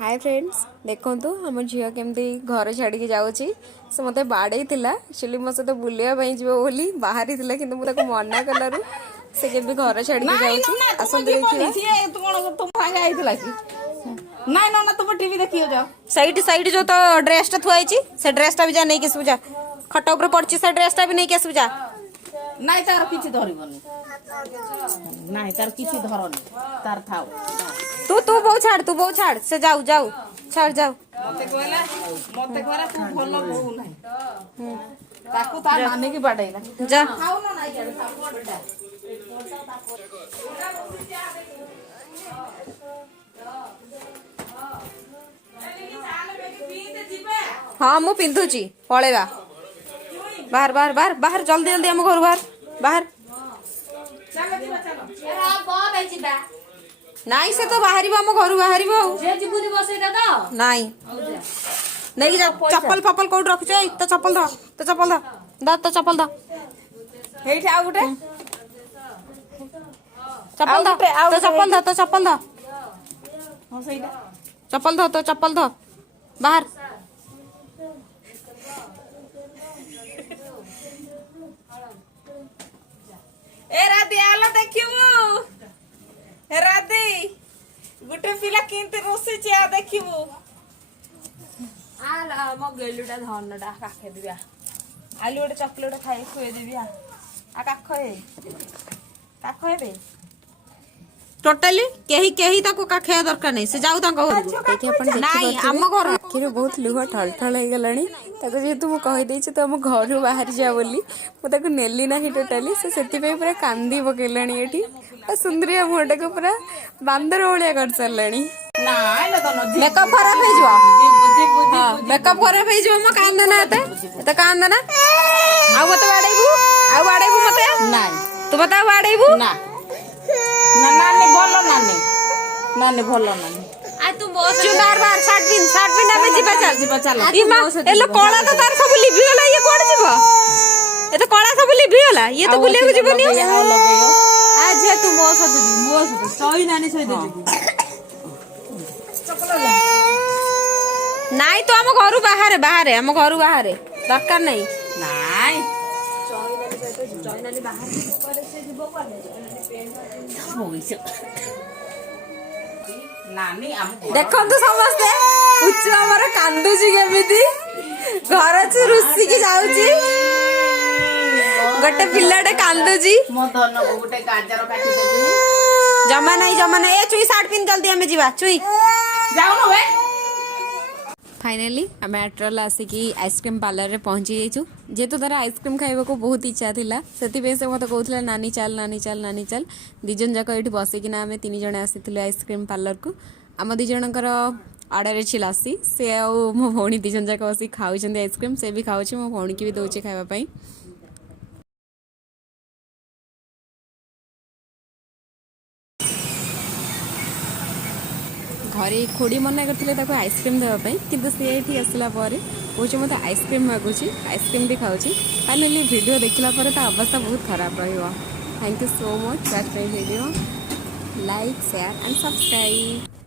Hi friends देखु आम झील केमती घर छाड़ी जाऊँगी से मत बाड़े एक्चुअली मो सहित बुलाई जी बोली बाहरी कि मुझे मना कलु से केमती घर छाड़ी जाऊँगी आसतु देखिए सैड जो तो ड्रेसटा थुआई से ड्रेसटा भी जा नहीं आसू जा खट उपर पड़ी से ड्रेसटा भी नहीं आसू जा नाई तार किछि धरिबनी नाई तार किछि धरनी तार थाओ तू बहु छाड़ से जाऊ जाऊ छाड़ जाऊ मते कहला तू भलो बहु नाही ताकू तार नानी की बाडैला जा खाऊ ना नाई जाने खाऊ बेटा हाँ मु पिंधुची पळेबा बाहर बाहर बाहर बाहर जल्दी जल्दी हम घर बाहर बाहर नाई से तो बाहर हम घर बाहर नाई नहीं चप्पल फप्पल कौट रखुच तो चप्पल ध तो चप्पल ध द तो चप्पल ध हेठी आ गुटे चप्पल ध तो चप्पल ध तो चप्पल ध हां सहीटा चप्पल ध तो चप्पल ध बाहर ए राधी आला देखिबू ए राधी गुटे पिला किंते रोसे चिया देखिबू आला म गेलुटा धनडा काखे दिबा आलू गोटे चॉकलेट खाई खुए देबी आ काख हेबे टोटाली कहीं कहीं ताको काखेया दरकार नहीं से जाऊ ताको घर नहीं आम घर आखिर बहुत लुह ठलठल हो गलानी ताको जेतु मु कहि देछि तो हम घर बाहर जा बोली मु ताको नेली नाही टोटाली से सेति पे पूरा कांदी पकेलानी एठी आ सुंदरिया मोटा को पूरा बांदर ओलिया कर सरलानी नाइ न दनो मेकअप खराब हो जवा बुझी हां मेकअप खराब हो जवा म कांदना एते कांदना आ मते बाड़ेबू मते नाइ तू बता बाड़ेबू ना ना नानी भलो नानी आ तू बस बार बार शर्ट पिन हमें जीवा चल ई मां एलो कोला तो तार सब लिभि गला ये कोड जीवा ए तो कोला सब लिभि गला ये तो बुले को जीवनी आज तू मो सत सही नानी सही जीवू नाई तो हम घर बाहर हम घर बाहर दरकार नहीं नाइ जॉइनाली बाहर करे से जीवो नानी देखो समस्ते उच्च हमर कांदुची केमिति घर छु रुसी की जाउची गोटे पिल्लाटे कांदुची मो धन गोटे गाजर काटी देबी जमा नहीं ए चुई शर्ट पिन जल्दी हमें जीवा चुई जाऊ न बे फाइनाली आम एट्रल आसिकी आइसक्रीम पार्लर रे पहुंची जाइछु जेतु तार आइसक्रीम खाइबा को बहुत इच्छा थिला सेति से मत कहउथला नानी चल दिजन जाक एठी बसिकिना आमे तीन जण आसीथिलु आइसक्रीम पार्लर को आम दी जनकर ऑर्डर अछि लासी से आ मो भौणी दिजन जाक बसी खाउछन आइसक्रीम से भी खाउछि मो भौणी की भी दोछि खाइबा पई घरे खोड़ी मना करते आइसक्रीम देवाई कि सी ये आसला कहे मत आइसक्रीम मागुची आइसक्रीम भी खाऊँ फाइनाली वीडियो देखला पर अवस्था बहुत खराब रही thank you so much watch my video like share and subscribe.